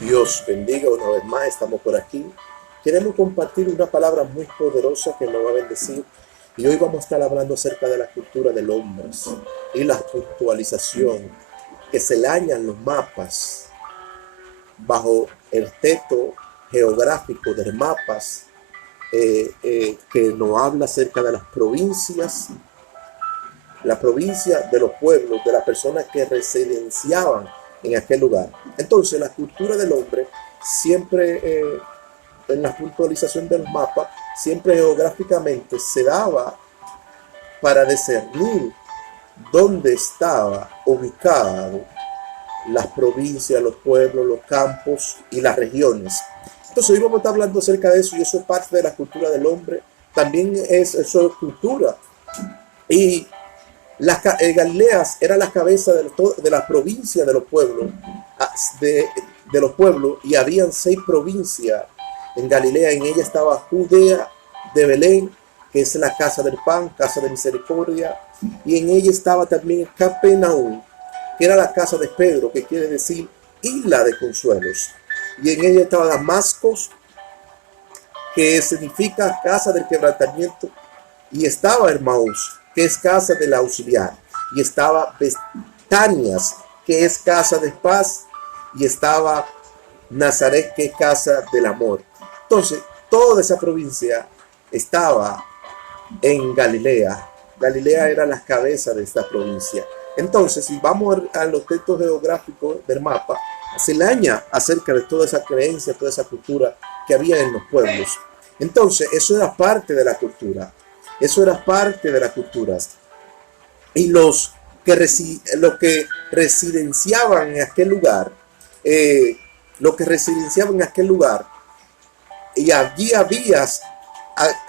Dios bendiga una vez más, estamos por aquí. Queremos compartir una palabra muy poderosa que nos va a bendecir. Y hoy vamos a estar hablando acerca de la cultura del hombre y la puntualización que se le añaden los mapas bajo el texto geográfico de mapas que nos habla acerca de las provincias, la provincia de los pueblos, de las personas que residenciaban en aquel lugar. Entonces, la cultura del hombre siempre, en la puntualización del mapa, siempre geográficamente se daba para discernir dónde estaba ubicado las provincias, los pueblos, los campos y las regiones. Entonces hoy vamos a estar hablando acerca de eso y eso es parte de la cultura del hombre. También eso es cultura. Y Galileas era la cabeza de la provincia de los pueblos, de los pueblos, y habían 6 provincias en Galilea. En ella estaba Judea de Belén, que es la casa del pan, casa de misericordia, y en ella estaba también Capernaum, que era la casa de Pedro, que quiere decir isla de consuelos, y en ella estaba Damasco, que significa casa del quebrantamiento, y estaba Hermaús, que es casa del auxiliar, y estaba Betanias, que es casa de paz, y estaba Nazaret, que es casa del amor. Entonces, toda esa provincia estaba en Galilea. Galilea era la cabeza de esta provincia. Entonces, si vamos a los textos geográficos del mapa, se le añade acerca de toda esa creencia, toda esa cultura que había en los pueblos. Entonces, eso era parte de la cultura. Eso era parte de las culturas. Y los que residenciaban en aquel lugar, los que residenciaban en aquel lugar, y allí había,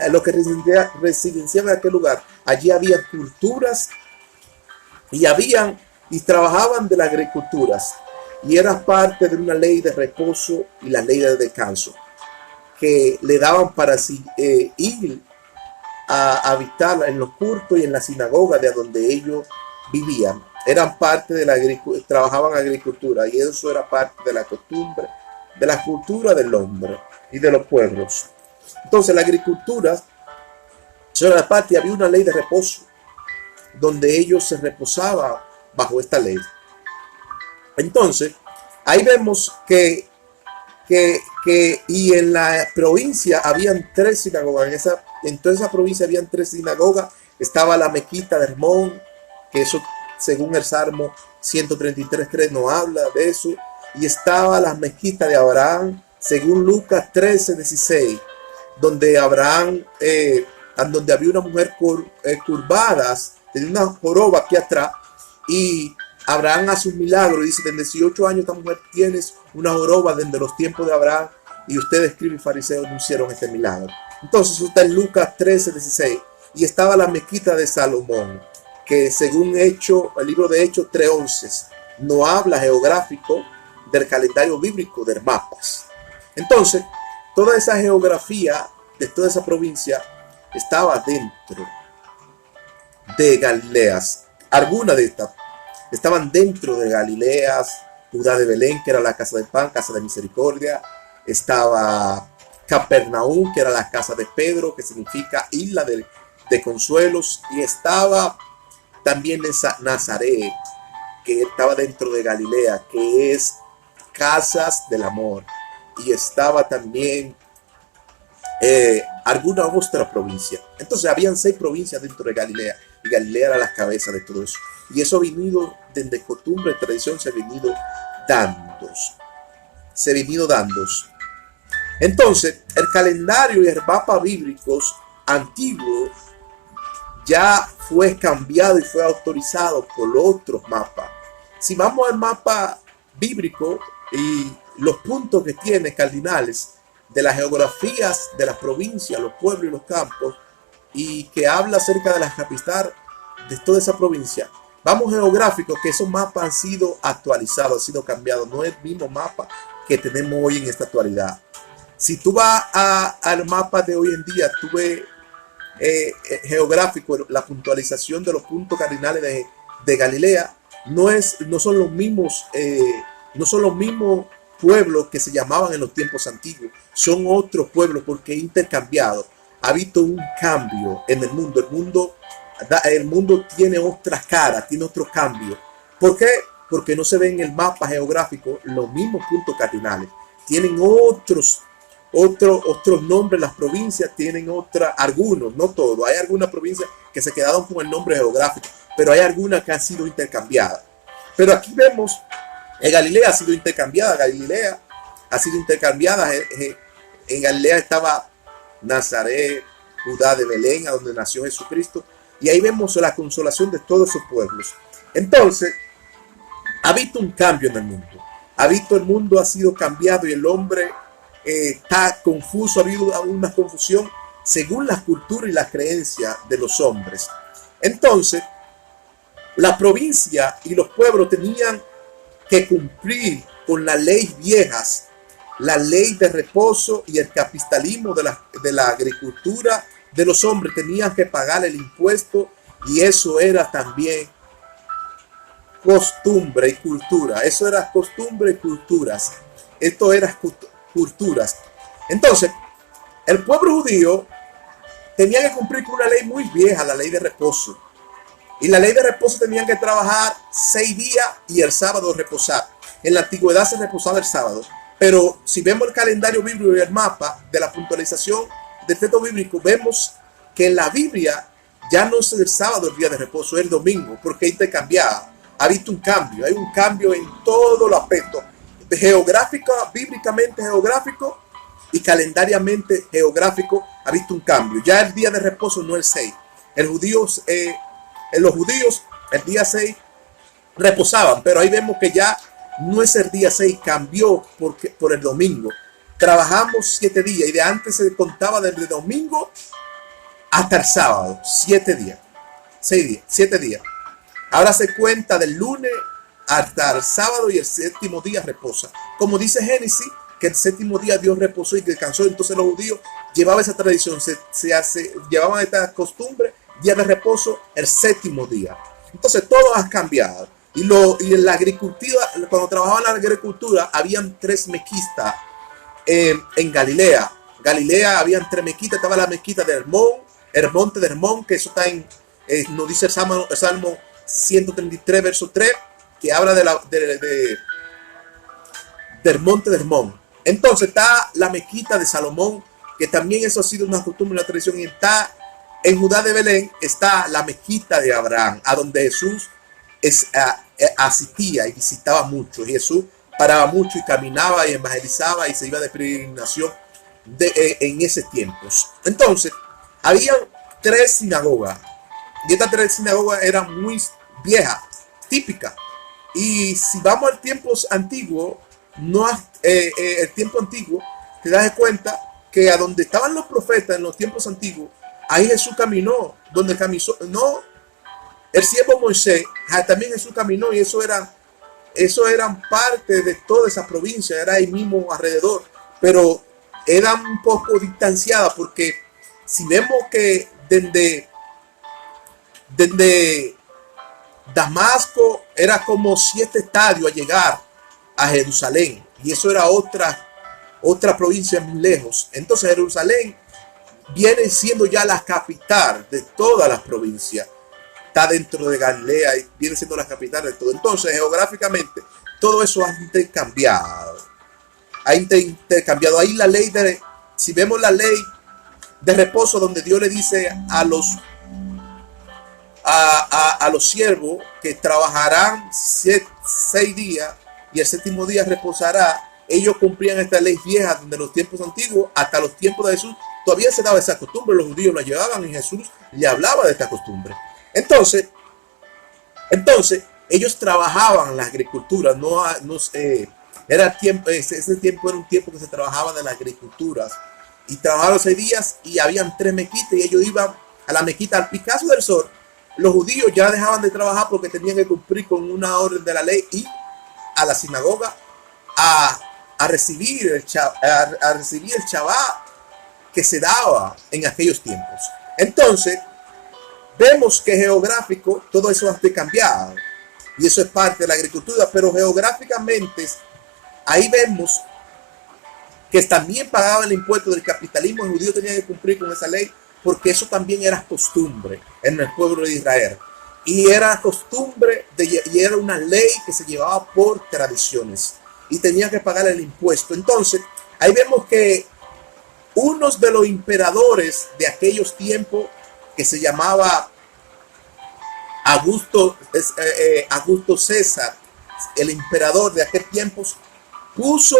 los que residenciaban en aquel lugar, allí había culturas y trabajaban de las agriculturas. Y era parte de una ley de reposo y la ley de descanso, que le daban para ir a habitar en los cultos y en la sinagoga de donde ellos vivían. Eran parte de la agricultura, trabajaban agricultura y eso era parte de la costumbre, de la cultura del hombre y de los pueblos. Entonces la agricultura, sobre la parte, había una ley de reposo donde ellos se reposaban bajo esta ley. Entonces, ahí vemos y en la provincia habían 3 sinagogas. En toda esa provincia habían 3 sinagogas. Estaba la mezquita de Hermón, que eso, según el Salmo 133, nos habla de eso. Y estaba la mezquita de Abraham, según Lucas 13:16, donde Abraham, donde había una mujer curvada, tenía una joroba aquí atrás, y Abraham hace un milagro y dice: en 18 años esta mujer tienes una joroba desde los tiempos de Abraham, y ustedes, escriben fariseos, no hicieron este milagro. Entonces eso está en Lucas 13:16. Y estaba la mezquita de Salomón, que según el libro de Hechos 3:11, no habla geográfico del calendario bíblico de mapas. Entonces, toda esa geografía de toda esa provincia estaba dentro de Galileas. Algunas de estas estaban dentro de Galileas, Judá de Belén, que era la casa del pan, casa de misericordia. Estaba Capernaum, que era la casa de Pedro, que significa isla de consuelos. Y estaba también Nazaret, que estaba dentro de Galilea, que es casas del amor. Y estaba también alguna otra provincia. Entonces habían 6 provincias dentro de Galilea, y Galilea era la cabeza de todo eso. Y eso ha venido desde costumbre, tradición, se ha venido dando. Se ha venido dando. Entonces, el calendario y el mapa bíblicos antiguos ya fue cambiado y fue autorizado por otros mapas. Si vamos al mapa bíblico y los puntos que tiene cardinales de las geografías de las provincias, los pueblos y los campos, y que habla acerca de la capital de toda esa provincia, vamos geográficos, que esos mapas han sido actualizados, han sido cambiados, no es el mismo mapa que tenemos hoy en esta actualidad. Si tú vas al mapa de hoy en día, tú ves geográfico, la puntualización de los puntos cardinales de Galilea no son los mismos, no son los mismos pueblos que se llamaban en los tiempos antiguos, son otros pueblos porque intercambiados. Ha habido un cambio en el mundo. El mundo tiene otra cara, tiene otro cambio. ¿Por qué? Porque no se ve en el mapa geográfico los mismos puntos cardinales. Tienen otros nombres. Las provincias tienen algunos, no todos. Hay algunas provincias que se quedaron con el nombre geográfico, pero hay algunas que han sido intercambiadas. Pero aquí vemos, Galilea ha sido intercambiada. Galilea ha sido intercambiada. En Galilea estaba Nazaret, Judá de Belén, a donde nació Jesucristo. Y ahí vemos la consolación de todos esos pueblos. Entonces, ha visto un cambio en el mundo. El mundo ha sido cambiado y el hombre está confuso. Ha habido una confusión según la cultura y la creencia de los hombres. Entonces, la provincia y los pueblos tenían que cumplir con las leyes viejas, la ley de reposo y el capitalismo de la agricultura de los hombres. Tenían que pagar el impuesto y eso era también costumbre y cultura. Eso era costumbre y culturas. Esto era culturas. Entonces, el pueblo judío tenía que cumplir con una ley muy vieja, la ley de reposo. Y la ley de reposo tenían que trabajar 6 días y el sábado reposar. En la antigüedad se reposaba el sábado. Pero si vemos el calendario bíblico y el mapa de la puntualización del texto bíblico, vemos que en la Biblia ya no es el sábado el día de reposo, es el domingo, porque es intercambiado. Ha visto un cambio, hay un cambio en todos los aspectos, geográfico, bíblicamente geográfico y calendariamente geográfico. Ha visto un cambio. Ya el día de reposo no es el 6. Los judíos el día 6 reposaban, pero ahí vemos que ya no es el día 6, cambió por el domingo. Trabajamos 7 días y de antes se contaba desde el domingo hasta el sábado, 7 días, 6 días, 7 días. Ahora se cuenta del lunes hasta el sábado y el séptimo día reposa. Como dice Génesis, que el séptimo día Dios reposó y descansó. Entonces los judíos llevaban esa tradición, llevaban esta costumbre, día de reposo, el séptimo día. Entonces todo ha cambiado. Y en la agricultura, cuando trabajaban en la agricultura, habían 3 mezquitas en Galilea. Galilea habían 3 mezquitas. Estaba la mezquita de Hermón, el monte de Hermón, que eso está nos dice el Salmo 133, verso 3, que habla del monte de Hermón. Entonces está la mezquita de Salomón, que también eso ha sido una costumbre, una tradición. Y está en Judá de Belén, está la mezquita de Abraham, a donde Jesús asistía y visitaba mucho. Jesús paraba mucho y caminaba y evangelizaba y se iba de peregrinación en ese tiempo. Entonces, había 3 sinagogas y estas 3 sinagogas eran muy viejas, típicas. Y si vamos al tiempo antiguo, el tiempo antiguo, te das cuenta que a donde estaban los profetas en los tiempos antiguos, ahí Jesús caminó, donde caminó, no, el siervo Moisés, también Jesús caminó, y eso eran parte de toda esa provincia, era ahí mismo alrededor, pero eran un poco distanciadas, porque si vemos que desde Damasco era como 7 estadios a llegar a Jerusalén, y eso era otra provincia muy lejos. Entonces Jerusalén viene siendo ya la capital de todas las provincias. Está dentro de Galilea y viene siendo la capital de todo. Entonces, geográficamente, todo eso ha intercambiado. Ahí la ley si vemos la ley de reposo, donde Dios le dice a los siervos que trabajarán 6 días y el séptimo día reposará. Ellos cumplían esta ley vieja desde los tiempos antiguos hasta los tiempos de Jesús. Todavía se daba esa costumbre, los judíos la llevaban y Jesús le hablaba de esta costumbre. Entonces ellos trabajaban la agricultura, ese tiempo era un tiempo que se trabajaba de la agricultura, y trabajaban 6 días y habían 3 mezquitas y ellos iban a la mezquita al picazo del sol. Los judíos ya dejaban de trabajar porque tenían que cumplir con una orden de la ley y a la sinagoga a recibir el Shabbat que se daba en aquellos tiempos. Entonces vemos que geográfico todo eso ha cambiado y eso es parte de la agricultura, pero geográficamente ahí vemos que también pagaba el impuesto del capitalismo. El judío tenía que cumplir con esa ley porque eso también era costumbre en el pueblo de Israel. Y era costumbre, y era una ley que se llevaba por tradiciones. Y tenía que pagar el impuesto. Entonces, ahí vemos que unos de los emperadores de aquellos tiempos, que se llamaba Augusto César, el emperador de aquel tiempo, puso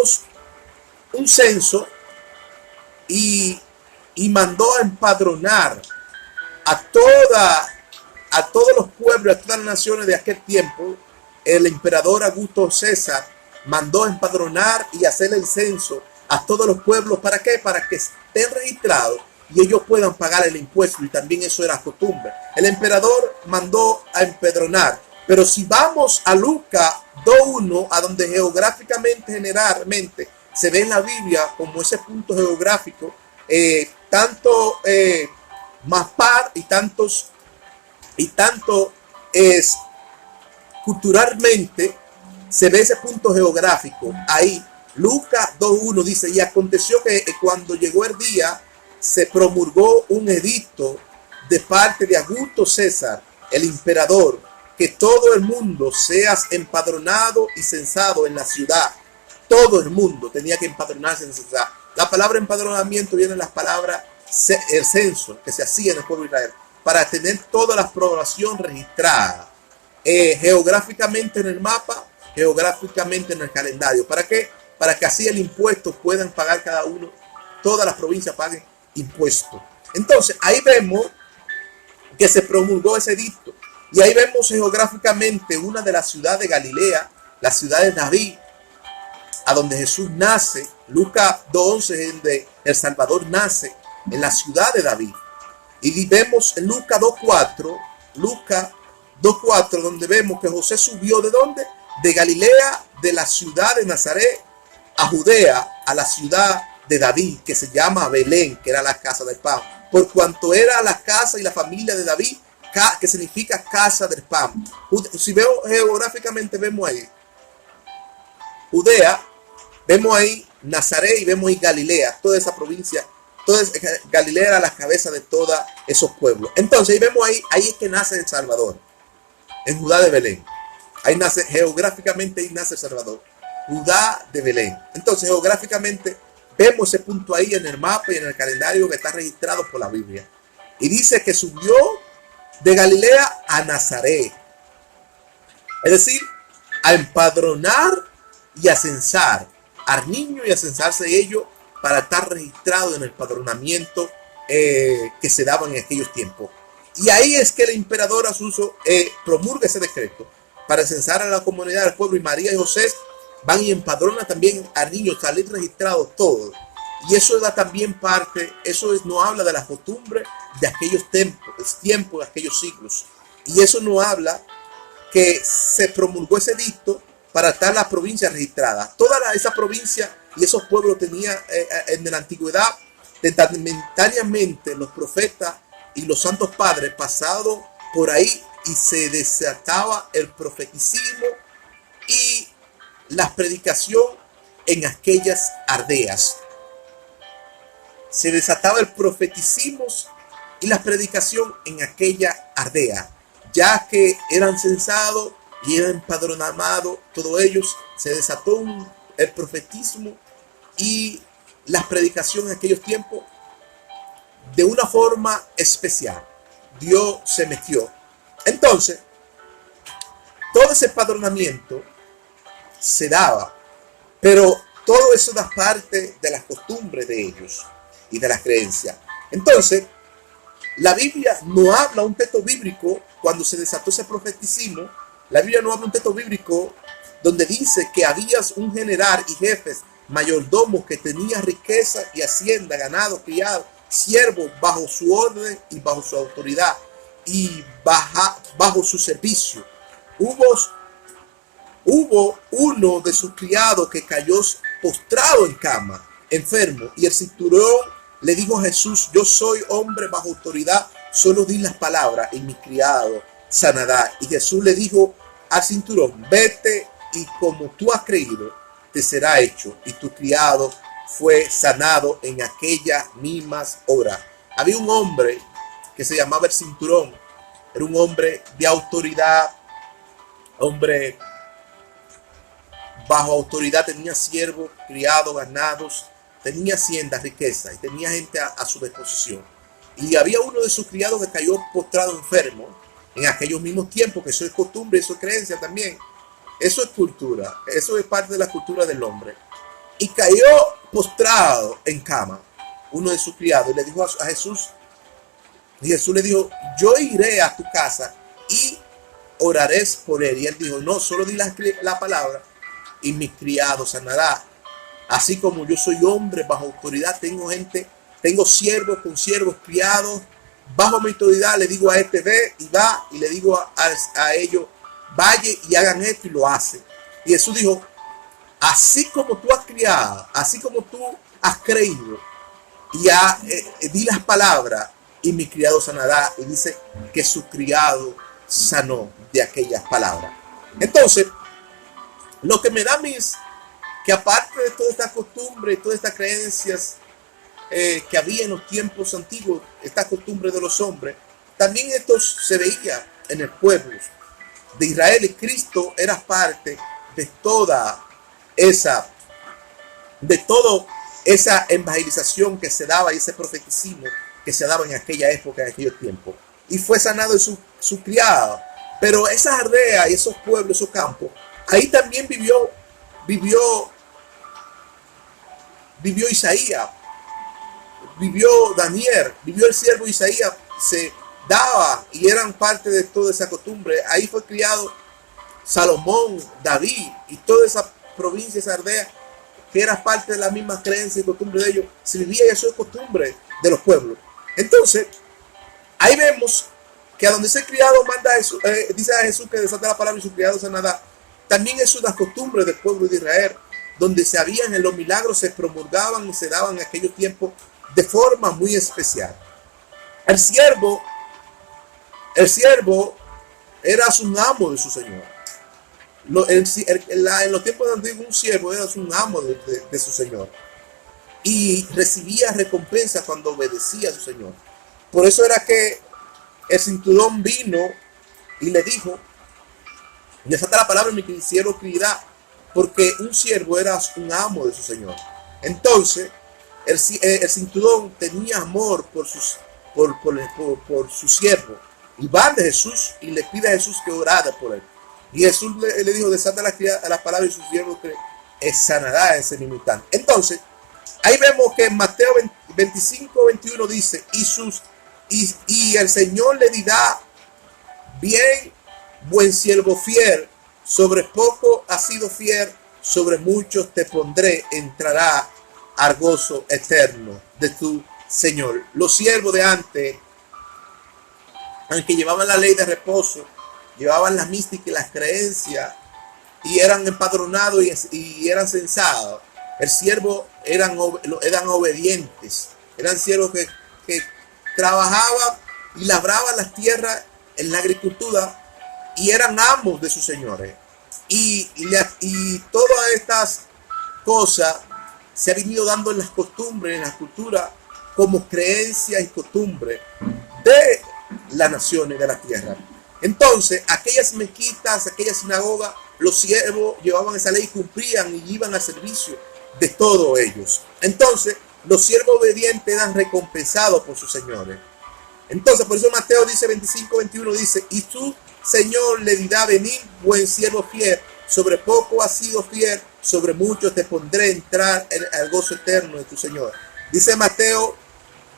un censo y mandó a empadronar a todos los pueblos, a todas las naciones de aquel tiempo. El emperador Augusto César mandó a empadronar y hacer el censo a todos los pueblos. ¿Para qué? Para que estén registrados y ellos puedan pagar el impuesto. Y también eso era costumbre. El emperador mandó a empadronar. Pero si vamos a Lucas 2:1, a donde geográficamente, generalmente, se ve en la Biblia como ese punto geográfico, tanto Maspar y tanto es culturalmente, se ve ese punto geográfico. Ahí, Lucas 2:1 dice: y aconteció que cuando llegó el día, se promulgó un edicto de parte de Augusto César, el emperador, que todo el mundo seas empadronado y censado en la ciudad. Todo el mundo tenía que empadronarse en la ciudad. La palabra empadronamiento viene de las palabras el censo que se hacía en el pueblo de Israel, para tener toda la población registrada, geográficamente en el mapa, geográficamente en el calendario. ¿Para qué? Para que así el impuesto puedan pagar cada uno, todas las provincias paguen impuestos. Entonces, ahí vemos que se promulgó ese edicto. Y ahí vemos geográficamente una de las ciudades de Galilea, la ciudad de David, a donde Jesús nace. Lucas 2:11, donde el Salvador nace, en la ciudad de David. Y vemos en Lucas 2:4, donde vemos que José subió ¿de dónde? De Galilea, de la ciudad de Nazaret, a Judea, a la ciudad de David, que se llama Belén, que era la casa del pan, por cuanto era la casa y la familia de David, que significa casa del pan. Si veo geográficamente, vemos ahí Judea, vemos ahí Nazaret y vemos ahí Galilea, toda esa provincia. Entonces, Galilea era la cabeza de todos esos pueblos. Entonces, ahí vemos ahí es que nace el Salvador, en Judá de Belén. Ahí nace, geográficamente, ahí nace el Salvador, Judá de Belén. Entonces, geográficamente, vemos ese punto ahí en el mapa y en el calendario que está registrado por la Biblia. Y dice que subió de Galilea a Nazaret. Es decir, a empadronar y a censar al niño y a censarse ellos, para estar registrado en el padronamiento que se daba en aquellos tiempos. Y ahí es que el emperador Azuso promulga ese decreto para censar a la comunidad del pueblo, y María y José van y empadronan también al niño, salir registrados todos. Y eso da también parte, no habla de la costumbre de aquellos tiempos, de aquellos siglos. Y eso no habla que se promulgó ese edicto para estar la provincia registrada. Toda esa provincia y esos pueblos tenían en la antigüedad, momentáneamente los profetas y los santos padres pasaron por ahí y se desataba el profetismo y la predicación en aquellas aldeas. Se desataba el profetismo y la predicación en aquella aldea, ya que eran censados y eran empadronados, todos ellos, se desató el profetismo y la predicación en aquellos tiempos de una forma especial. Dios se metió. Entonces, todo ese empadronamiento se daba, pero todo eso da parte de las costumbres de ellos y de las creencias. Entonces, la Biblia no habla un texto bíblico cuando se desató ese profetismo. La Biblia no habla un texto bíblico donde dice que había un general y jefes, mayordomos, que tenía riqueza y hacienda, ganado, criado, siervos bajo su orden y bajo su autoridad y bajo su servicio. Hubo uno de sus criados que cayó postrado en cama, enfermo, y el centurión le dijo a Jesús: yo soy hombre bajo autoridad, solo di las palabras y mi criado sanará. Y Jesús le dijo al centurión: vete, y como tú has creído, te será hecho. Y tu criado fue sanado en aquellas mismas horas. Había un hombre que se llamaba el Cinturón. Era un hombre de autoridad, hombre bajo autoridad, tenía siervos, criados, ganados, tenía haciendas, riqueza y tenía gente a su disposición. Y había uno de sus criados que cayó postrado enfermo en aquellos mismos tiempos, que eso es costumbre, eso es creencia también. Eso es cultura, eso es parte de la cultura del hombre. Y cayó postrado en cama uno de sus criados y le dijo a Jesús, y Jesús le dijo, yo iré a tu casa y oraré por él. Y él dijo, no, solo di la palabra y mi criado sanará. Así como yo soy hombre bajo autoridad, tengo gente, tengo siervos con siervos, criados, bajo mi autoridad le digo a este ve y va, y le digo a ellos, vaya y hagan esto, y lo hacen. Y Jesús dijo, así como tú has criado, así como tú has creído, y di las palabras, y mi criado sanará. Y dice que su criado sanó de aquellas palabras. Entonces, lo que me da a mí es que aparte de toda esta costumbre y todas estas creencias que había en los tiempos antiguos, esta costumbre de los hombres, también esto se veía en el pueblo de Israel, y Cristo era parte de toda esa, esa evangelización que se daba y ese profetismo que se daba en aquella época, en aquellos tiempos. Y fue sanado de su criado. Pero esas aldeas y esos pueblos, esos campos, ahí también vivió Isaías, vivió Daniel, vivió el siervo Isaías, se daba y eran parte de toda esa costumbre. Ahí fue criado Salomón, David y toda esa provincia, esa aldea, que era parte de la misma creencia y costumbre de ellos. Se vivía y eso es costumbre de los pueblos. Entonces, ahí vemos que a donde ese criado manda eso, dice a Jesús que desata la palabra y su criado sanará. También es una costumbre del pueblo de Israel, donde se habían en los milagros, se promulgaban y se daban en aquellos tiempos de forma muy especial. El siervo era un amo de su señor. En los tiempos antiguos, un siervo era un amo de su señor y recibía recompensa cuando obedecía a su señor. Por eso era que el Cinturón vino y le dijo, desata la palabra y mi siervo criará, porque un siervo era un amo de su señor. Entonces el Cinturón tenía amor por su siervo, y va de Jesús y le pide a Jesús que orara por él. Y Jesús le dijo, desata la palabra y su siervo que sanará ese mismo instante. Entonces, ahí vemos que en Mateo 25, 21 dice, y el Señor le dirá, bien, buen siervo fiel, sobre poco has sido fiel, sobre muchos te pondré, entrará al gozo eterno de tu Señor. Los siervos de antes, aunque llevaban la ley de reposo, llevaban la mística y las creencias, y eran empadronados y eran censados, el siervo eran obedientes, eran siervos que trabajaban y labraban las tierras en la agricultura y eran amos de sus señores. Y todas estas cosas se han venido dando en las costumbres, en la cultura, como creencias y costumbres de las naciones de la tierra. Entonces, aquellas mezquitas, aquellas sinagogas, los siervos llevaban esa ley, cumplían y iban al servicio de todos ellos. Entonces, los siervos obedientes eran recompensados por sus señores. Entonces, por eso Mateo dice 25, 21, dice, y tu Señor le dirá, venid, buen siervo fiel, sobre poco has sido fiel, sobre mucho te pondré entrar al gozo eterno de tu Señor. Dice Mateo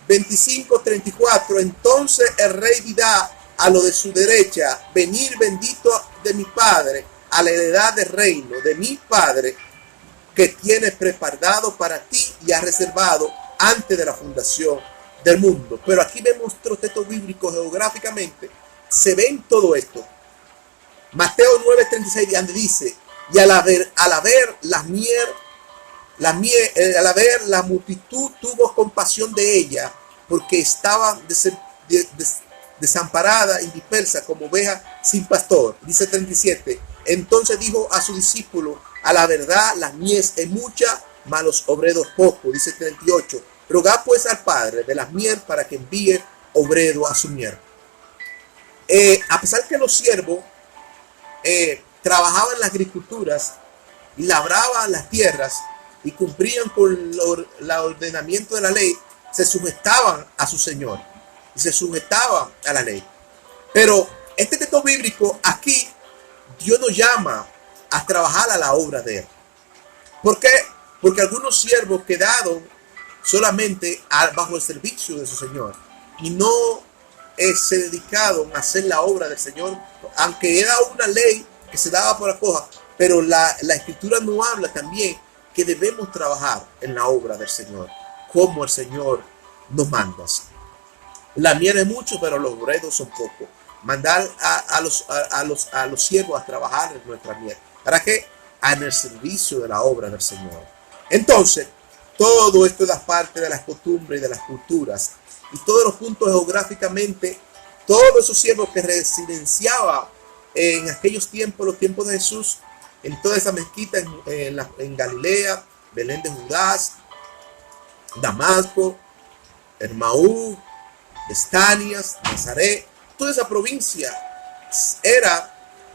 25, 34, entonces el rey dirá a lo de su derecha, venid bendito de mi Padre, a la heredad del reino de mi Padre, que tiene preparado para ti y ha reservado antes de la fundación del mundo. Pero aquí vemos nuestro texto bíblico geográficamente, se ven todo esto. Mateo 9:36, donde dice, y al haber la multitud tuvo compasión de ella, porque estaba desamparada y dispersa como oveja sin pastor. Dice 37, entonces dijo a su discípulo, A la verdad, la mies es mucha, mas los obreros poco. Dice 38. Rogad pues al Padre de la mies para que envíe obrero a su mies. A pesar que los siervos trabajaban en las agriculturas y labraban las tierras y cumplían con el ordenamiento de la ley, se sujetaban a su Señor y se sujetaban a la ley. Pero este texto bíblico aquí, Dios nos llama a trabajar a la obra de Él. ¿Por qué? Porque algunos siervos quedaron solamente bajo el servicio de su Señor y no se dedicaron a hacer la obra del Señor, aunque era una ley que se daba por la coja, pero la Escritura nos habla también que debemos trabajar en la obra del Señor, como el Señor nos manda. La miel es mucho, pero los obreros son pocos. Mandar a los siervos a trabajar en nuestra miel. ¿Para qué? En el servicio de la obra del Señor. Entonces, todo esto es parte de las costumbres y de las culturas. Y todos los puntos geográficamente, todos esos siervos que residenciaban en aquellos tiempos, los tiempos de Jesús, en toda esa mezquita en Galilea, Belén de Judá, Damasco, Hermaú, Estanias, Nazaret, toda esa provincia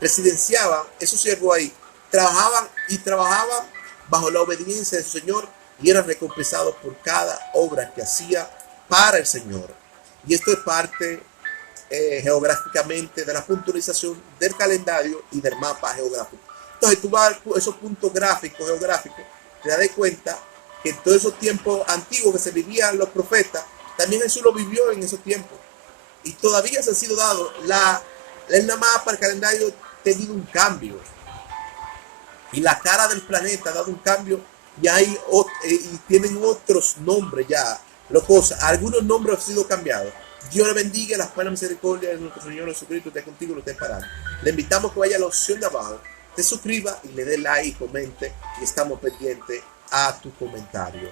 residenciaban esos siervos ahí, trabajaban bajo la obediencia de su Señor y eran recompensados por cada obra que hacía para el Señor. Y esto es parte geográficamente de la puntualización del calendario y del mapa geográfico. Entonces tú vas a esos puntos geográficos, te das cuenta que en todos esos tiempos antiguos que se vivían los profetas, también Jesús lo vivió en esos tiempos. Y todavía se ha sido dado, el mapa, el calendario ha tenido un cambio. Y la cara del planeta ha dado un cambio y tienen otros nombres ya. Algunos nombres han sido cambiados. Dios le bendiga, la buena misericordia de nuestro Señor Jesucristo esté contigo, lo esté parando. Le invitamos que vaya a la opción de abajo, se suscriba y le dé like y comente. Y estamos pendientes a tu comentario.